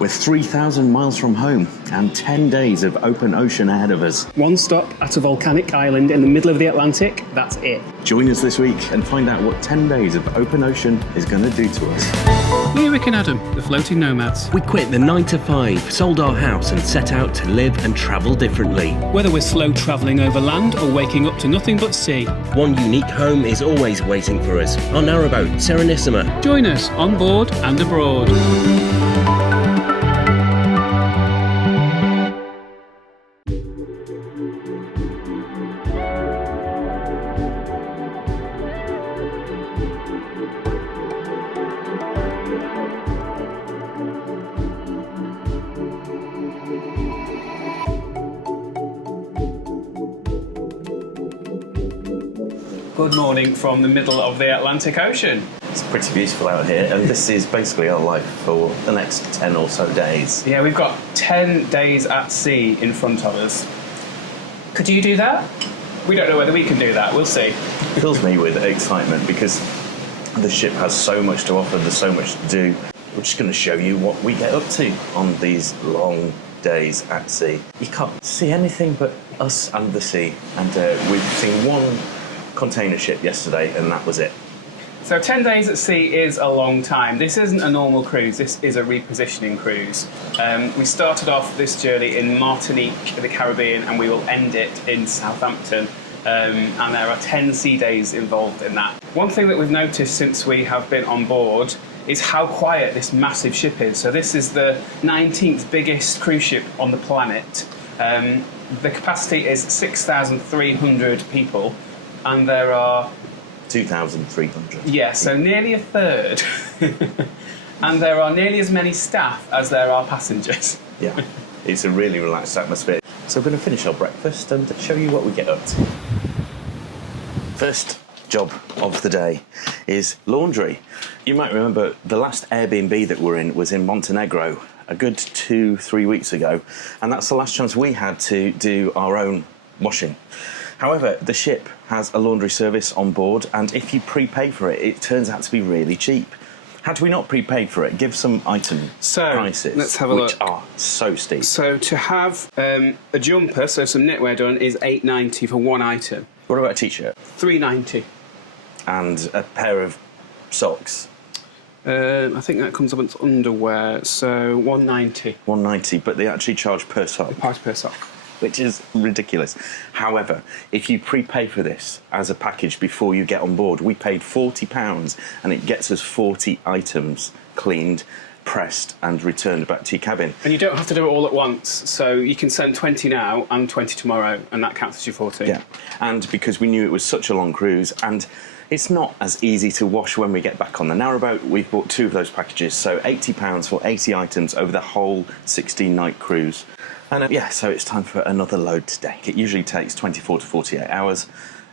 We're 3,000 miles from home and 10 days of open ocean ahead of us. One stop at a volcanic island in the middle of the Atlantic, that's it. Join us this week and find out what 10 days of open ocean is going to do to us. We're Rick and Adam, the floating nomads. We quit the 9 to 5, sold our house and set out to live and travel differently. Whether we're slow travelling over land or waking up to nothing but sea. One unique home is always waiting for us. Our narrowboat, Serenissima. Join us on board and abroad. Good morning from the middle of the Atlantic Ocean. It's pretty beautiful out here, and this is basically our life for the next 10 or so days. Yeah, we've got 10 days at sea in front of us. Could you do that? We don't know whether we can do that, we'll see. It fills me with excitement because the ship has so much to offer, there's so much to do. We're just going to show you what we get up to on these long days at sea. You can't see anything but us and the sea, and we've seen one container ship yesterday, and that was it. So 10 days at sea is a long time. This isn't a normal cruise, this is a repositioning cruise. We started off this journey in Martinique, in the Caribbean, and we will end it in Southampton. And there are 10 sea days involved in that. One thing that we've noticed since we have been on board is how quiet this massive ship is. So this is the 19th biggest cruise ship on the planet. The capacity is 6,300 people. And there are 2,300. Yeah, so nearly a third. And there are nearly as many staff as there are passengers. Yeah, it's a really relaxed atmosphere. So we're going to finish our breakfast and show you what we get up to. First job of the day is laundry. You might remember the last Airbnb that we're in was in Montenegro a good 2-3 weeks ago, and that's the last chance we had to do our own washing. However, the ship has a laundry service on board, and if you prepay for it, it turns out to be really cheap. Had we not prepaid for it, give some item prices, let's have a look. Which are so steep. So to have a jumper, so some knitwear done, is $8.90 for one item. What about a t-shirt? $3.90. And a pair of socks? I think that comes up as underwear, so $1.90. $1.90, but they actually charge per sock. Price per sock. Which is ridiculous. However, if you prepay for this as a package before you get on board, we paid £40 and it gets us 40 items cleaned, pressed and returned back to your cabin. And you don't have to do it all at once, so you can send 20 now and 20 tomorrow, and that counts as your 40. Yeah, and because we knew it was such a long cruise, and it's not as easy to wash when we get back on the narrowboat, we've bought 2 of those packages, so £80 for 80 items over the whole 16-night cruise. And yeah, so it's time for another load today. It usually takes 24 to 48 hours,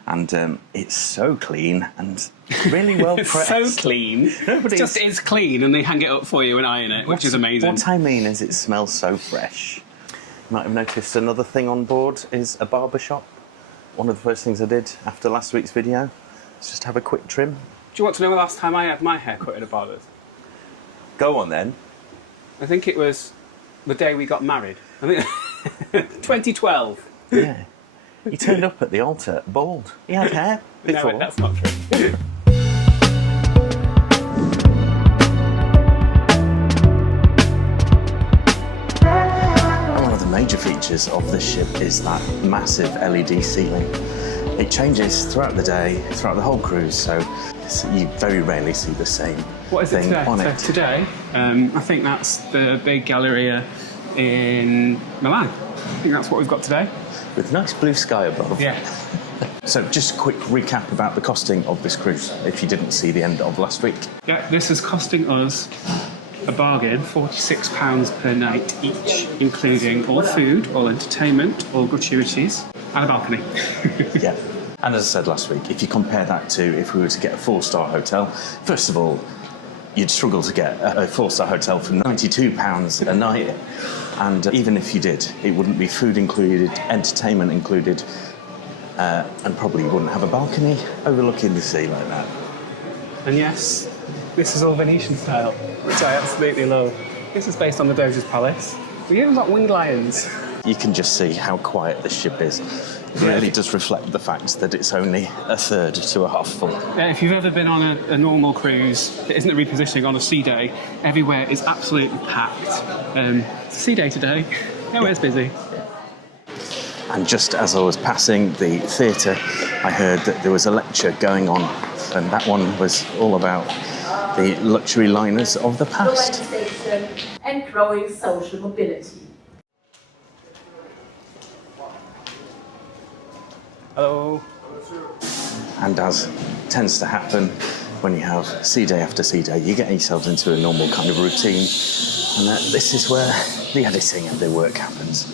and it's so clean and really well pressed. It's so clean. It just is clean, and they hang it up for you and iron it, which is amazing. What I mean is it smells so fresh. You might have noticed another thing on board is a barber shop. One of the first things I did after last week's video is just have a quick trim. Do you want to know the last time I had my hair cut at a barber's? Go on then. I think it was the day we got married. I think 2012. Yeah. He turned up at the altar bald. He had hair before. No, that's not true. One of the major features of this ship is that massive LED ceiling. It changes throughout the day, throughout the whole cruise, so you very rarely see the same What is it thing today? on So it. today, I think that's the big Galleria in Milan. I think that's what we've got today. With nice blue sky above. Yeah. So just a quick recap about the costing of this cruise, if you didn't see the end of last week. Yeah, this is costing us a bargain, £46 per night each, including all food, all entertainment, all gratuities, and a balcony. Yeah. And as I said last week, if you compare that to if we were to get a 4-star hotel, first of all, you'd struggle to get a 4-star hotel for £92 a night. And even if you did, it wouldn't be food included, entertainment included, and probably wouldn't have a balcony overlooking the sea like that. And yes, this is all Venetian style, which I absolutely love. This is based on the Doge's Palace. We even got winged lions. You can just see how quiet this ship is. It really does reflect the fact that it's only a third to a half full. Yeah, if you've ever been on a normal cruise that isn't a repositioning on a sea day, everywhere is absolutely packed. It's a sea day today. Nowhere's busy. And just as I was passing the theatre, I heard that there was a lecture going on, and that one was all about the luxury liners of the past. And growing social mobility. Hello. And as tends to happen when you have sea day after sea day, you get yourselves into a normal kind of routine, and this is where the editing of the work happens.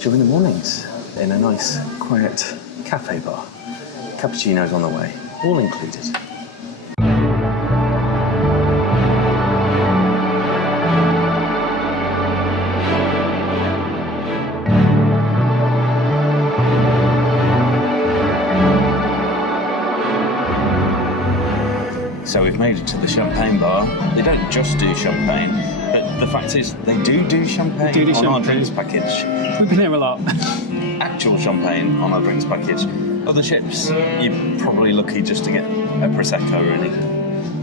During the mornings, in a nice, quiet cafe bar. Cappuccinos on the way, all included. So we've made it to the champagne bar. They don't just do champagne, but the fact is they do champagne on our drinks package. We've been here a lot. Actual champagne on our drinks package. Other ships, you're probably lucky just to get a Prosecco, really.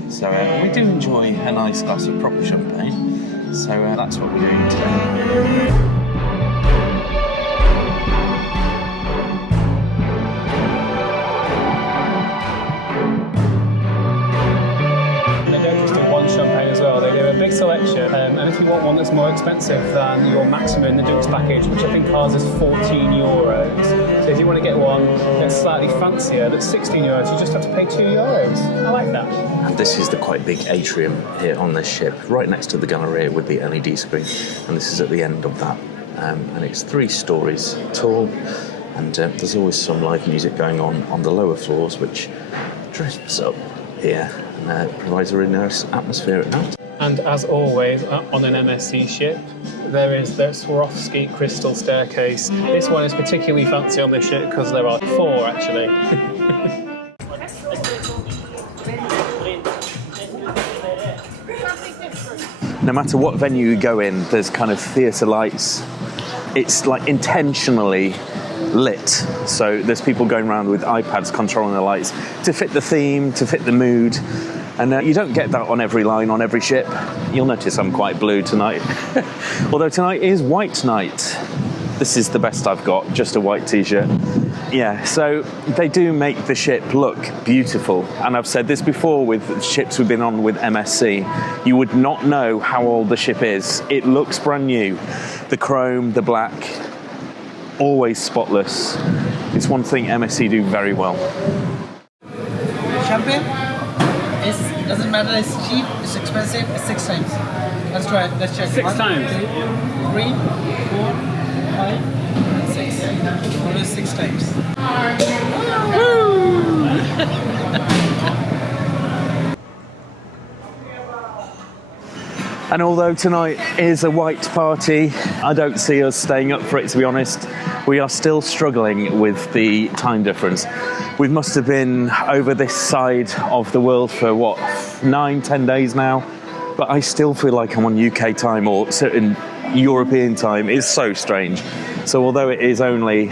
So we do enjoy a nice glass of proper champagne. So that's what we're doing today. Champagne as well. They do a big selection, and if you want one that's more expensive than your maximum in the drinks package, which I think ours is €14. So if you want to get one that's slightly fancier, that's €16, you just have to pay €2. I like that. And this is the quite big atrium here on this ship, right next to the Galleria with the LED screen, and this is at the end of that. And it's 3 stories tall, and there's always some live music going on the lower floors, which drifts up here and provides a really nice atmosphere at night. And as always, on an MSC ship, there is the Swarovski crystal staircase. This one is particularly fancy on this ship because there are 4 actually. No matter what venue you go in, there's kind of theatre lights. It's like intentionally lit, so there's people going around with iPads controlling the lights to fit the theme, to fit the mood, and you don't get that on every line on every ship. You'll notice I'm quite blue tonight. Although tonight is white night. This is the best I've got, just a white t-shirt. Yeah, so they do make the ship look beautiful, and I've said this before with ships we've been on with MSC, you would not know how old the ship is. It looks brand new. The chrome, the black, always spotless. It's one thing MSC do very well. Champagne, it doesn't matter, it's cheap, it's expensive, it's 6 times. Let's try it, let's check. 6 times? 2, 3, 4, 5, 6. What is 6 times? And although tonight is a white party, I don't see us staying up for it, to be honest. We are still struggling with the time difference. We must have been over this side of the world for, 9-10 days now? But I still feel like I'm on UK time or certain European time. It's so strange. So although it is only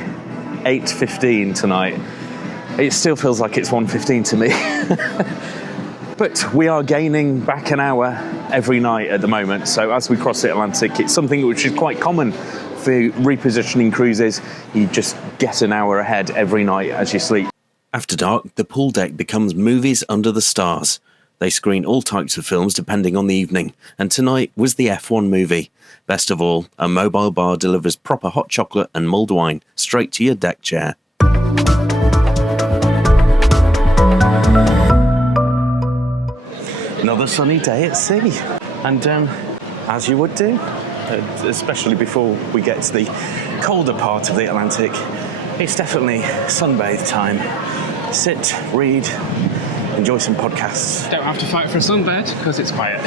8:15 tonight, it still feels like it's 1:15 to me. But we are gaining back an hour every night at the moment. So as we cross the Atlantic, it's something which is quite common for repositioning cruises. You just get an hour ahead every night as you sleep. After dark, the pool deck becomes movies under the stars. They screen all types of films depending on the evening, and tonight was the F1 movie. Best of all, a mobile bar delivers proper hot chocolate and mulled wine straight to your deck chair. Another sunny day at sea, and as you would do, especially before we get to the colder part of the Atlantic, it's definitely sunbathe time. Sit, read, enjoy some podcasts. Don't have to fight for a sunbed because it's quiet.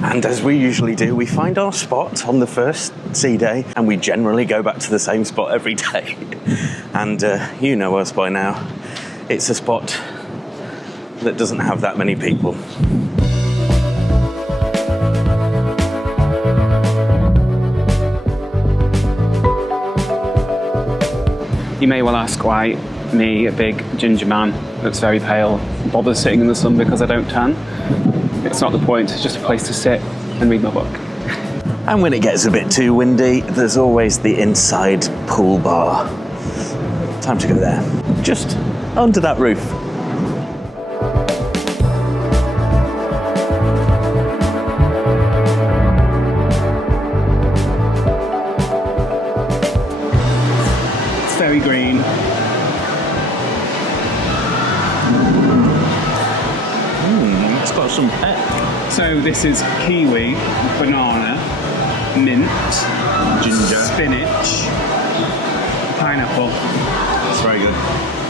And as we usually do, we find our spot on the first sea day, and we generally go back to the same spot every day. And you know us by now. It's a spot that doesn't have that many people. You may well ask why me, a big ginger man that's very pale, bothers sitting in the sun because I don't tan. It's not the point, it's just a place to sit and read my book. And when it gets a bit too windy, there's always the inside pool bar. Time to go there. Just under that roof. It's very green. It's got some pep. So this is kiwi, banana, mint, Ginger. spinach, pineapple. It's very good.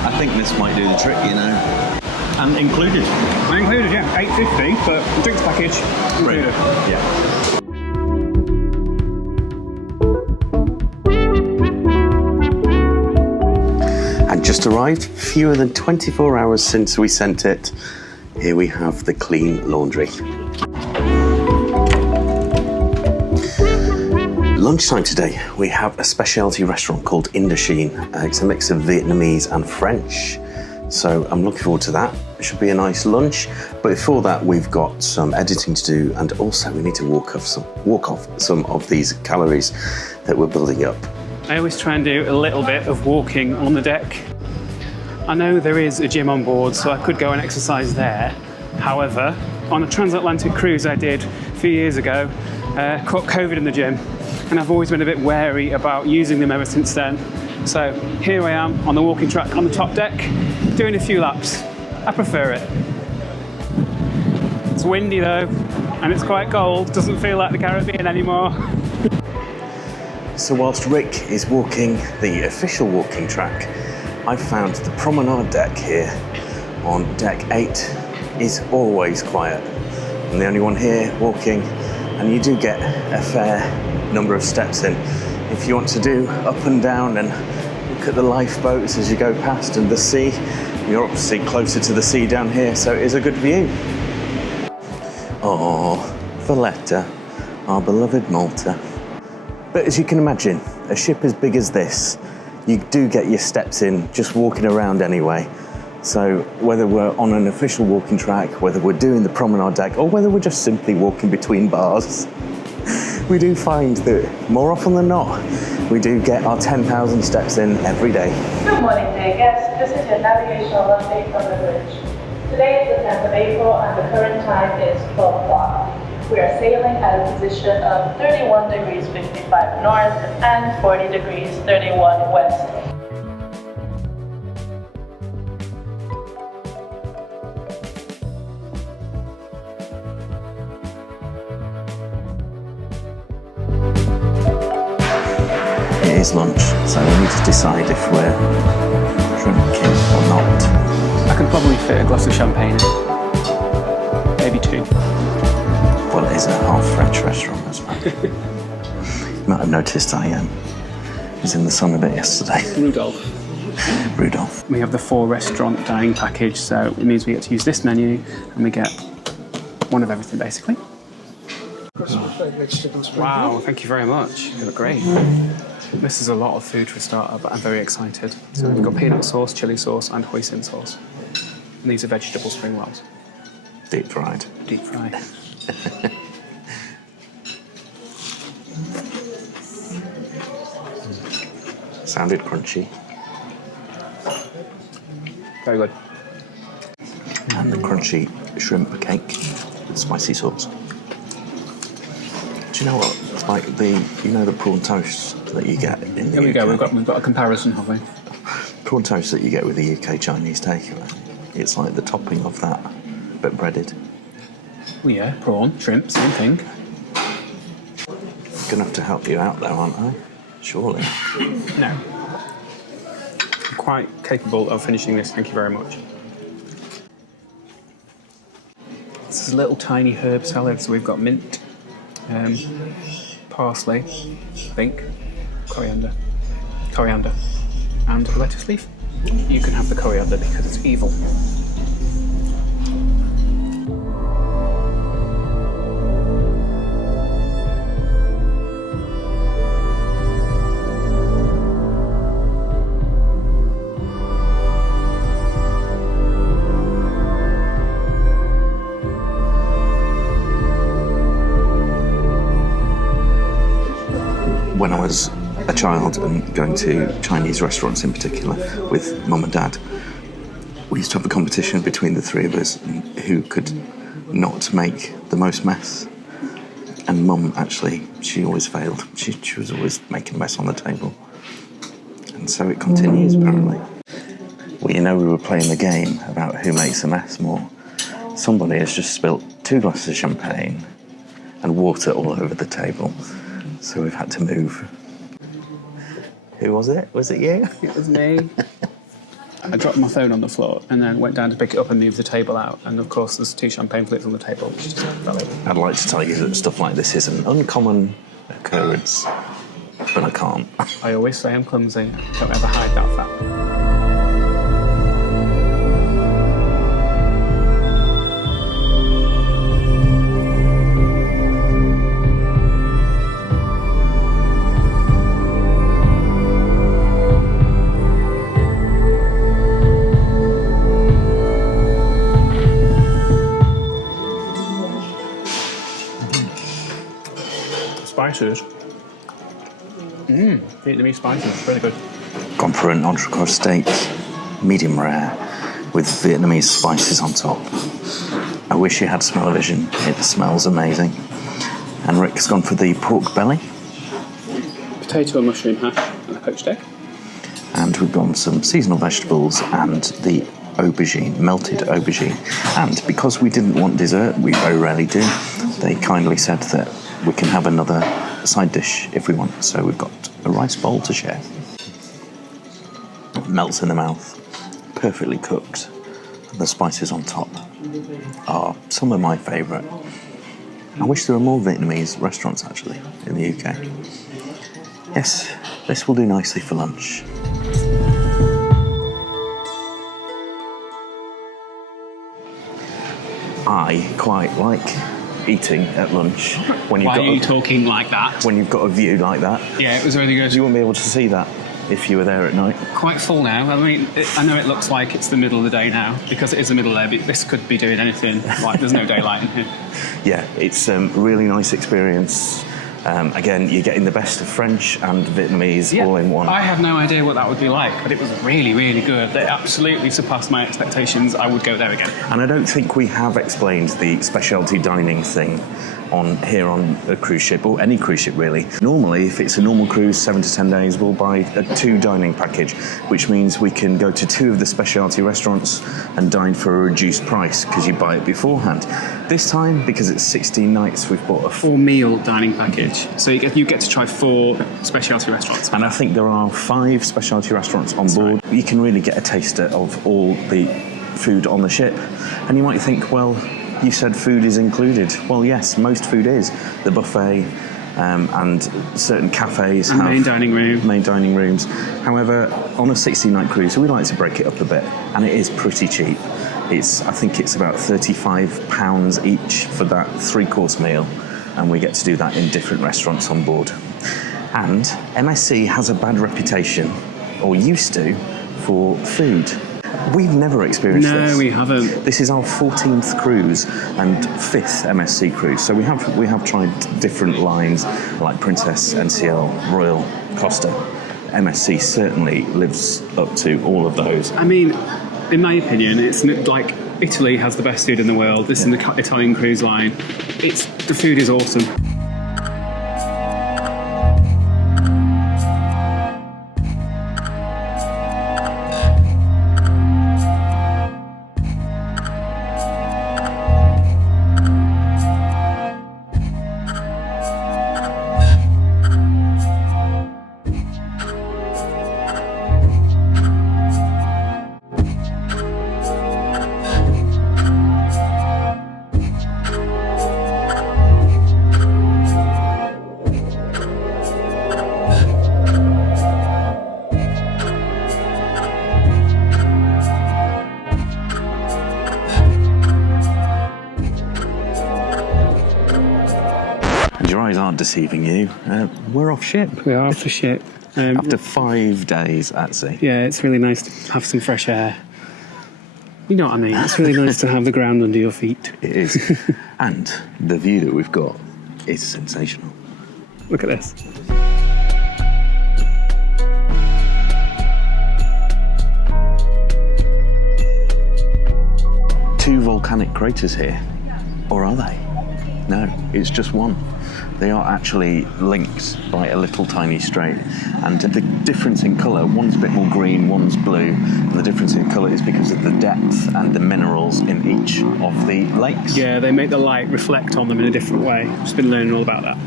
I think this might do the trick, you know. And included. Included, yeah, $8.50, but drinks package included. Yeah. And just arrived, fewer than 24 hours since we sent it. Here we have the clean laundry. Lunchtime today, we have a specialty restaurant called Indochine. It's a mix of Vietnamese and French. So I'm looking forward to that. It should be a nice lunch. But before that, we've got some editing to do, and also we need to walk off some of these calories that we're building up. I always try and do a little bit of walking on the deck. I know there is a gym on board, so I could go and exercise there. However, on a transatlantic cruise I did a few years ago, caught COVID in the gym, and I've always been a bit wary about using them ever since then. So here I am on the walking track on the top deck, doing a few laps. I prefer it. It's windy though, and it's quite cold. Doesn't feel like the Caribbean anymore. So whilst Rick is walking the official walking track, I've found the promenade deck here on deck 8 is always quiet. I'm the only one here walking, and you do get a fair number of steps in. If you want to do up and down and look at the lifeboats as you go past and the sea, you're obviously closer to the sea down here, so it is a good view. Oh, Valletta, our beloved Malta. But as you can imagine, a ship as big as this, you do get your steps in just walking around anyway. So whether we're on an official walking track, whether we're doing the promenade deck, or whether we're just simply walking between bars, we do find that more often than not, we do get our 10,000 steps in every day. Good morning, dear guests. This is your navigational update from the bridge. Today is the 10th of April and the current time is 12 o'clock. We are sailing at a position of 31 degrees 55 north and 40 degrees 31 west. It is lunch, so we need to decide if we're drinking or not. I could probably fit a glass of champagne in. Maybe 2. Well, it is a half French restaurant as well. You might have noticed I was in the sun a bit yesterday. Rudolph. We have the 4 restaurant dining package, so it means we get to use this menu and we get one of everything basically. Wow, thank you very much. They look great. This is a lot of food for a starter, but I'm very excited. So we've got peanut sauce, chili sauce, and hoisin sauce. And these are vegetable spring rolls. Deep fried. Deep fried. Sounded crunchy. Very good. And the crunchy shrimp cake with spicy sauce. Do you know what? It's like the prawn toast that you get in the UK. There we go, we've got a comparison, have we? Prawn toast that you get with the UK Chinese takeaway. It's like the topping of that, but breaded. Well, yeah, prawn, shrimp, same thing. Gonna have to help you out though, aren't I? Surely. No. I'm quite capable of finishing this, thank you very much. This is a little tiny herb salad, so we've got mint, parsley, I think, coriander, and a lettuce leaf. You can have the coriander because it's evil. when I was a child and going to Chinese restaurants in particular with mum and dad, we used to have a competition between the three of us who could not make the most mess. And mum, actually, she always failed. She was always making a mess on the table. And so it continues, apparently. Well, you know, we were playing the game about who makes a mess more. Somebody has just spilt 2 glasses of champagne and water all over the table. So we've had to move. Who was it? Was it you? It was me. I dropped my phone on the floor and then went down to pick it up and move the table out. And of course, there's 2 champagne flips on the table, which just fell over. I'd like to tell you that stuff like this is an uncommon occurrence, but I can't. I always say I'm clumsy. Don't ever hide that fact. Spices. Vietnamese spices, really good. Gone for an entrecôte steak, medium rare, with Vietnamese spices on top. I wish you had smell-o-vision. It smells amazing. And Rick's gone for the pork belly. Potato and mushroom hash and a poached egg. And we've gone some seasonal vegetables and the aubergine, melted aubergine. And because we didn't want dessert, we very rarely do, they kindly said that we can have another side dish if we want. So we've got a rice bowl to share. It melts in the mouth, perfectly cooked. And the spices on top are some of my favourite. I wish there were more Vietnamese restaurants actually in the UK. Yes, this will do nicely for lunch. I quite like eating at lunch when you've Why got are you talking like that? when you've got a view like that. Yeah, it was really good. You won't be able to see that if you were there at night. Quite full now. I mean, I know it looks like it's the middle of the day now because it is the middle there, but this could be doing anything. Like, there's no daylight in here. Yeah, it's a really nice experience. Again, you're getting the best of French and Vietnamese all in one. I have no idea what that would be like, but it was really, really good. They absolutely surpassed my expectations. I would go there again. And I don't think we have explained the specialty dining thing on a cruise ship, or any cruise ship really. Normally, if it's a normal cruise, 7 to 10 days, we'll buy a 2 dining package, which means we can go to 2 of the specialty restaurants and dine for a reduced price because you buy it beforehand. This time, because it's 16 nights, we've bought a 4-meal dining package. So you get to try 4 specialty restaurants. And I think there are 5 specialty restaurants on board. Right. You can really get a taster of all the food on the ship. And you might think, well, you said food is included. Well, yes, most food is. The buffet and certain cafes have main dining rooms. However, on a 16-night cruise, we like to break it up a bit, and it is pretty cheap. I think it's about £35 each for that 3-course meal, and we get to do that in different restaurants on board. And MSC has a bad reputation, or used to, for food. We've never experienced this. No, we haven't. This is our 14th cruise and 5th MSC cruise. So we have tried different lines like Princess, NCL, Royal, Costa. MSC certainly lives up to all of those. I mean, in my opinion, it's like Italy has the best food in the world. This is the Italian cruise line. The food is awesome. Deceiving you. We're off ship. We are off the ship. After 5 days at sea. Yeah, it's really nice to have some fresh air. You know what I mean? It's really nice to have the ground under your feet. It is. And the view that we've got is sensational. Look at this. 2 volcanic craters here, or are they? No, it's just one. They are actually linked by a little tiny strait, and the difference in colour, one's a bit more green, one's blue, and the difference in colour is because of the depth and the minerals in each of the lakes. Yeah, they make the light reflect on them in a different way. Just been learning all about that.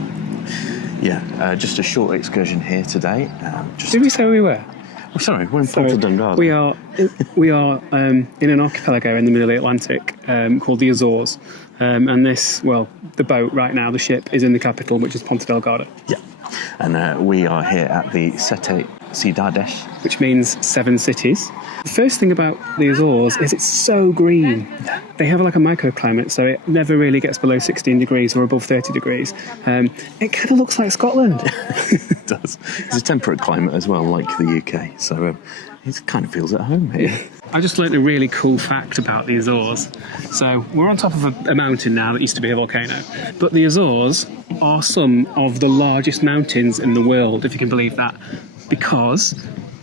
Yeah, just a short excursion here today. Did we say where we were? Oh, sorry, we're in Ponta Delgada. We are in an archipelago in the middle of the Atlantic called the Azores. And this, the boat right now, the ship, is in the capital, which is Ponta Delgada. Yeah. And we are here at the Sete Cidades, which means 7 cities. The first thing about the Azores is it's so green. They have like a microclimate, so it never really gets below 16 degrees or above 30 degrees. It kind of looks like Scotland. It does. It's a temperate climate as well, like the UK, so it kind of feels at home here. I just learnt a really cool fact about the Azores. So we're on top of a mountain now that used to be a volcano, but the Azores are some of the largest mountains in the world, if you can believe that, because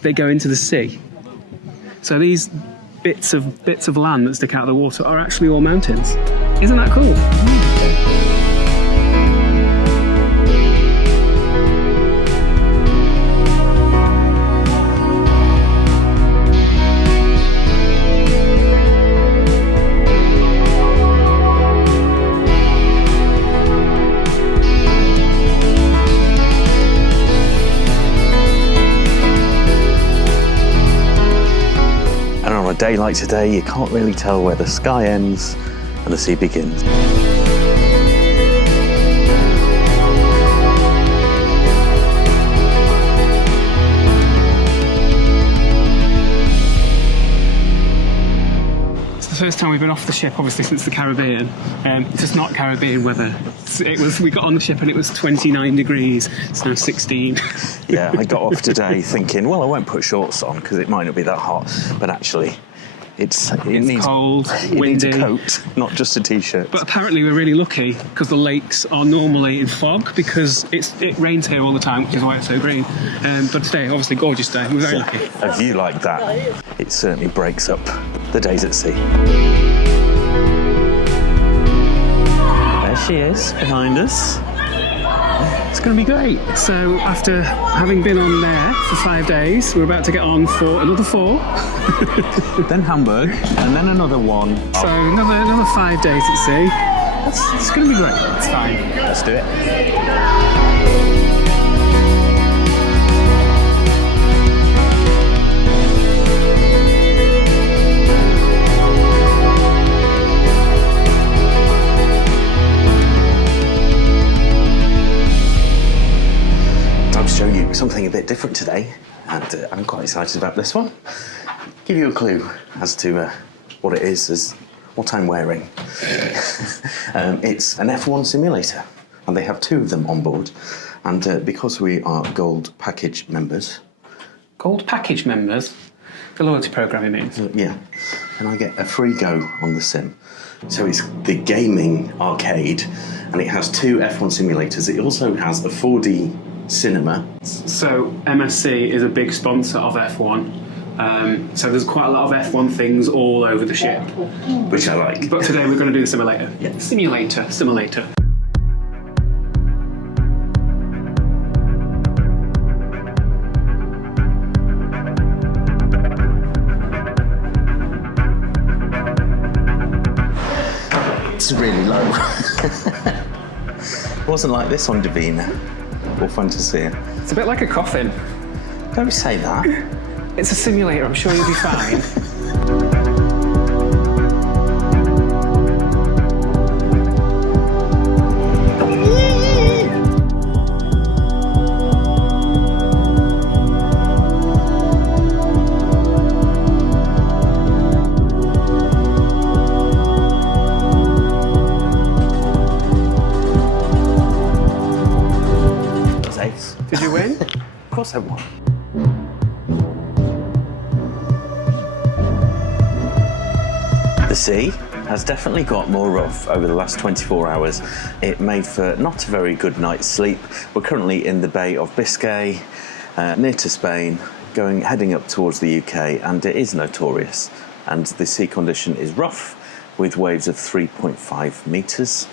they go into the sea. So these bits of land that stick out of the water are actually all mountains. Isn't that cool? On a day like today, you can't really tell where the sky ends and the sea begins. It's the first time we've been off the ship, obviously, since the Caribbean. It's just not Caribbean weather. We got on the ship and it was 29 degrees. It's now 16. Yeah, I got off today thinking, well, I won't put shorts on because it might not be that hot, but actually it needs cold, it windy. needs a coat, not just a t-shirt. But apparently we're really lucky because the lakes are normally in fog because it rains here all the time, which is why it's so green. But today, obviously, gorgeous day. We're very lucky. A view like that, it certainly breaks up the days at sea. There she is, behind us. It's going to be great. So after having been on there for 5 days, we're about to get on for another 4. Then Hamburg, and then another 1. So another 5 days at sea. It's going to be great. It's fine. Let's do it. Show you something a bit different today, and I'm quite excited about this one. Give you a clue as to what it is, what I'm wearing. It's an F1 simulator, and they have 2 of them on board. And because we are Gold Package members... Gold Package members? The loyalty programme, it means? Yeah. And I get a free go on the sim. So it's the gaming arcade, and it has 2 F1 simulators. It also has a 4D cinema. So MSC is a big sponsor of F1. So there's quite a lot of F1 things all over the ship. Which I like. But today we're going to do the simulator. Yeah. Simulator. It's really low. It wasn't like this on Divina or Fantasia. It's a bit like a coffin. Don't say that. It's a simulator, I'm sure you'll be fine. Did you win? Of course I won. The sea has definitely got more rough over the last 24 hours. It made for not a very good night's sleep. We're currently in the Bay of Biscay, near to Spain, heading up towards the UK, and it is notorious. And the sea condition is rough, with waves of 3.5 metres,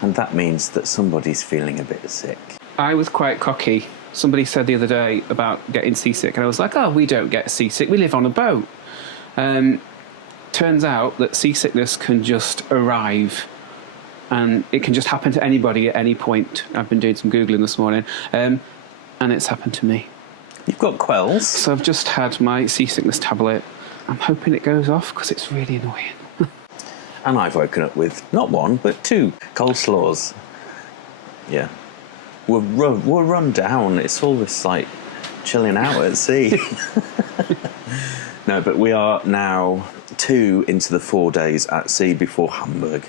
and that means that somebody's feeling a bit sick. I was quite cocky. Somebody said the other day about getting seasick, and I was like, oh, we don't get seasick, we live on a boat. Turns out that seasickness can just arrive, and it can just happen to anybody at any point. I've been doing some Googling this morning, and it's happened to me. You've got quells. So I've just had my seasickness tablet. I'm hoping it goes off because it's really annoying. And I've woken up with not one, but 2 coleslaws. Yeah. We're run down. It's all this, like, chilling out at sea. No, but we are now 2 into the 4 days at sea before Hamburg.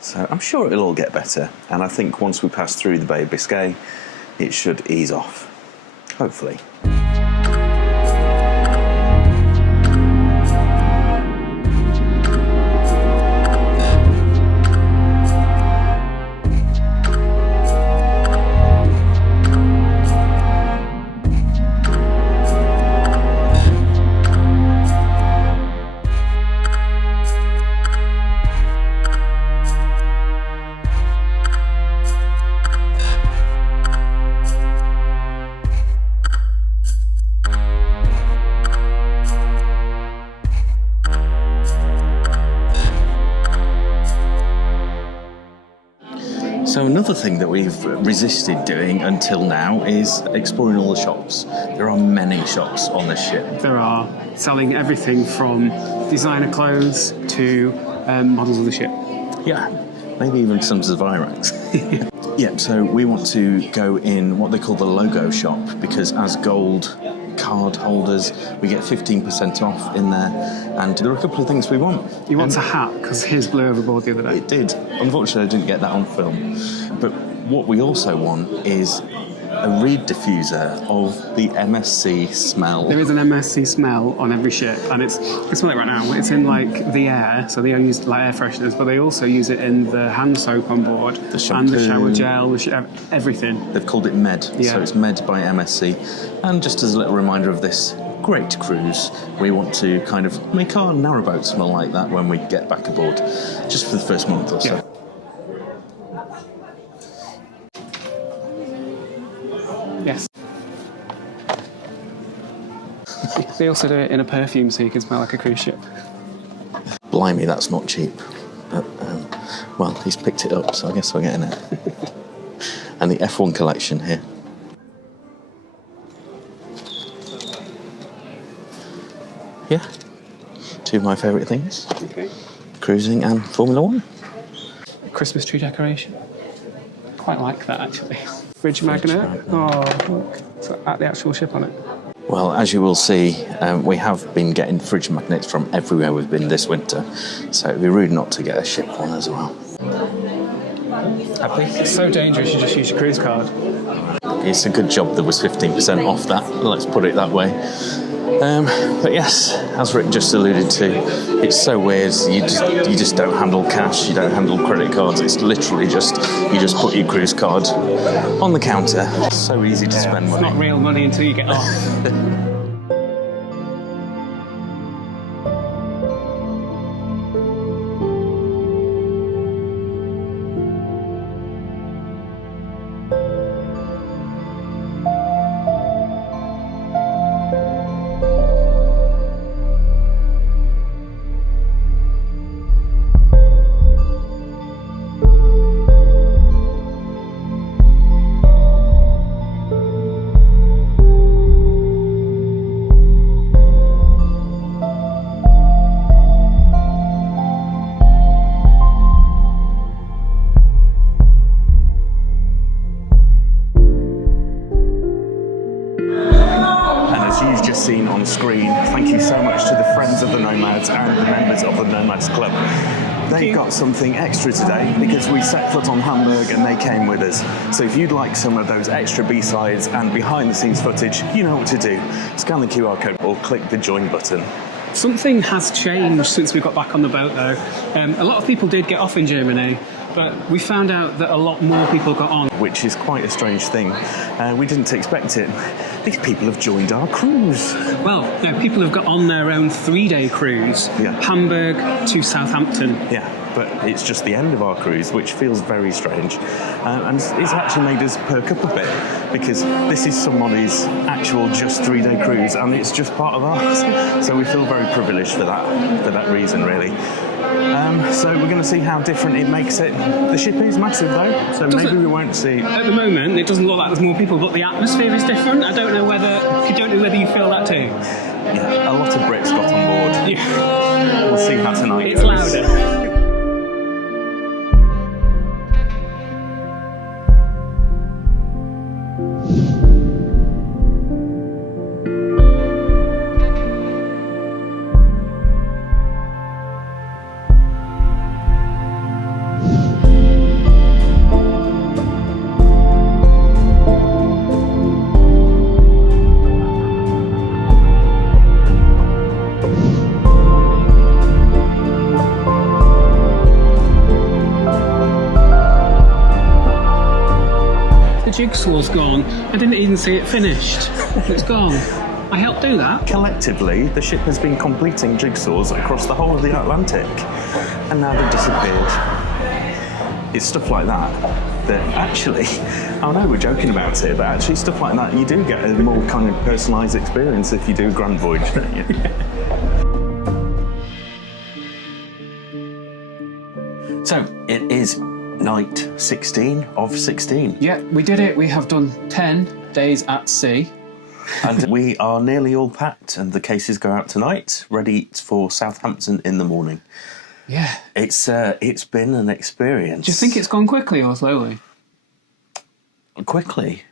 So I'm sure it'll all get better. And I think once we pass through the Bay of Biscay, it should ease off. Hopefully. So another thing that we've resisted doing until now is exploring all the shops. There are many shops on this ship. There are, selling everything from designer clothes to models of the ship. Yeah, maybe even some Zavirax. Yeah, so we want to go in what they call the logo shop, because as gold card holders we get 15% off in there, and there are a couple of things we want. He wants a hat because his blew overboard the other day. It did. Unfortunately I didn't get that on film. But what we also want is a reed diffuser of the MSC smell. There is an MSC smell on every ship, and I can smell it right now. It's in like the air, so they use like air fresheners, but they also use it in the hand soap on board, the shampoo, and the shower gel, everything. They've called it Med, yeah. So it's Med by MSC. And just as a little reminder of this great cruise, we want to kind of make our narrowboat smell like that when we get back aboard, just for the first month or so. Yeah. Yes. They also do it in a perfume so you can smell like a cruise ship. Blimey, that's not cheap. But, well, he's picked it up, so I guess we're getting it. And the F1 collection here. Yeah, 2 of my favourite things. Okay. Cruising and Formula 1. Christmas tree decoration. Quite like that, actually. Fridge magnet. Oh, look. It's at the actual ship on it. Well, as you will see, we have been getting fridge magnets from everywhere we've been this winter, so it'd be rude not to get a ship one as well. Happy? It's so dangerous, you just use your cruise card. It's a good job there was 15% off that, let's put it that way. But yes, as Rick just alluded to, it's so weird. You just don't handle cash, you don't handle credit cards. It's literally just, you just put your cruise card on the counter. It's so easy to spend money. It's not real money until you get off. Seen on screen. Thank you so much to the friends of the Nomads and the members of the Nomads Club. They got something extra today because we set foot on Hamburg and they came with us. So if you'd like some of those extra B-sides and behind the scenes footage, you know what to do. Scan the QR code or click the join button. Something has changed since we got back on the boat though. A lot of people did get off in Germany, but we found out that a lot more people got on. Which is quite a strange thing. We didn't expect it. These people have joined our cruise. Well, no, people have got on their own 3-day cruise, Yeah. Hamburg to Southampton. Yeah, but it's just the end of our cruise, which feels very strange. And it's actually made us perk up a bit, because this is somebody's actual just 3-day cruise, and it's just part of ours. So we feel very privileged for that reason, really. So we're going to see how different it makes it. The ship is massive, though, so maybe we won't see. At the moment, it doesn't look like there's more people, but the atmosphere is different. I don't know whether you feel that too. Yeah, a lot of Brits got on board. Yeah. We'll see how tonight It's goes. louder. Jigsaw's gone. I didn't even see it finished. It's gone. I helped do that. Collectively, the ship has been completing jigsaws across the whole of the Atlantic, and now they've disappeared. It's stuff like that actually, I know we're joking about it, but actually stuff like that, you do get a more kind of personalised experience if you do a Grand Voyage, don't you? So, it is night 16 of 16. Yeah, we did it. We have done 10 days at sea. And we are nearly all packed, and the cases go out tonight, ready for Southampton in the morning. Yeah. It's been an experience. Do you think it's gone quickly or slowly? Quickly?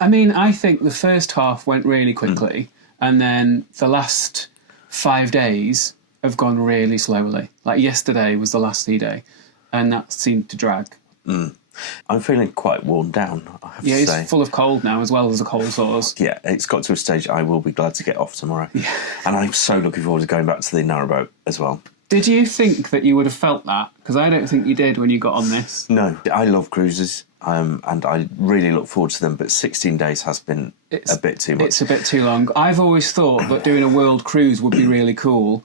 I mean, I think the first half went really quickly, and then the last 5 days have gone really slowly. Like yesterday was the last sea day, and that seemed to drag. I'm feeling quite worn down, I have to say. Yeah, it's full of cold now, as well as the cold sores. Yeah, it's got to a stage I will be glad to get off tomorrow. Yeah. And I'm so looking forward to going back to the narrowboat as well. Did you think that you would have felt that? Because I don't think you did when you got on this. No, I love cruises, and I really look forward to them, but 16 days has been a bit too much. It's a bit too long. I've always thought that doing a world cruise would be really cool.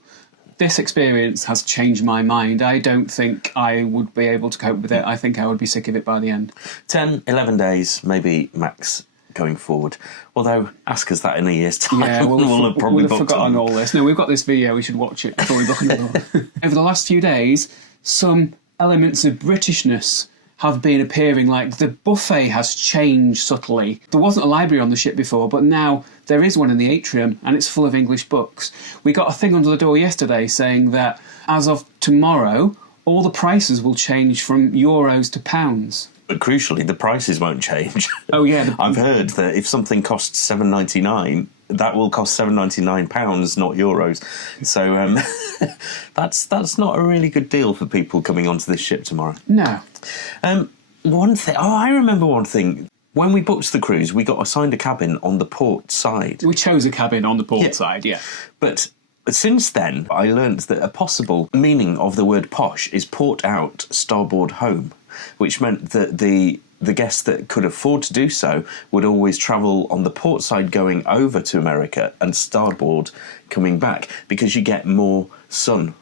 This experience has changed my mind. I don't think I would be able to cope with it. I think I would be sick of it by the end. 10, 11 days, maybe max going forward. Although, ask us that in a year's time. Yeah, we'll have probably we'll have forgotten all this. No, we've got this video. We should watch it before we book it. Over the last few days, some elements of Britishness have been appearing, like the buffet has changed subtly. There wasn't a library on the ship before, but now there is one in the Atrium, and it's full of English books. We got a thing under the door yesterday saying that as of tomorrow, all the prices will change from euros to pounds. But crucially, the prices won't change. Oh yeah, I've heard that if something costs $7.99, that will cost £7.99, not euros. So that's not a really good deal for people coming onto this ship tomorrow. No. One thing. Oh, I remember one thing. When we booked the cruise, we got assigned a cabin on the port side. We chose a cabin on the port side, yeah. But since then, I learnt that a possible meaning of the word posh is port out, starboard home, which meant that the guests that could afford to do so would always travel on the port side going over to America and starboard coming back, because you get more sun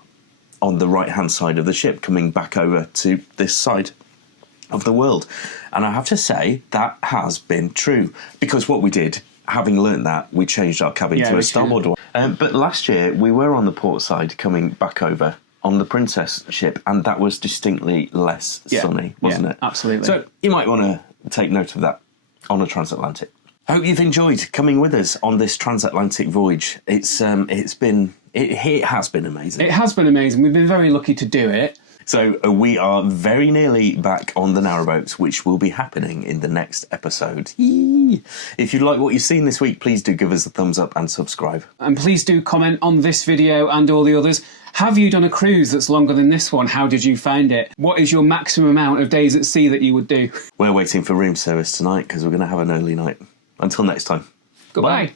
on the right-hand side of the ship coming back over to this side of the world. And I have to say, that has been true, because what we did, having learnt that, we changed our cabin to a starboard one. But last year, we were on the port side coming back over on the Princess ship, and that was distinctly less sunny, wasn't it? Absolutely. So you might want to take note of that on a Transatlantic. I hope you've enjoyed coming with us on this Transatlantic voyage. It has been amazing. It has been amazing. We've been very lucky to do it. So we are very nearly back on the narrowboats, which will be happening in the next episode. Yee! If you like what you've seen this week, please do give us a thumbs up and subscribe. And please do comment on this video and all the others. Have you done a cruise that's longer than this one? How did you find it? What is your maximum amount of days at sea that you would do? We're waiting for room service tonight because we're going to have an early night. Until next time. Goodbye. Bye.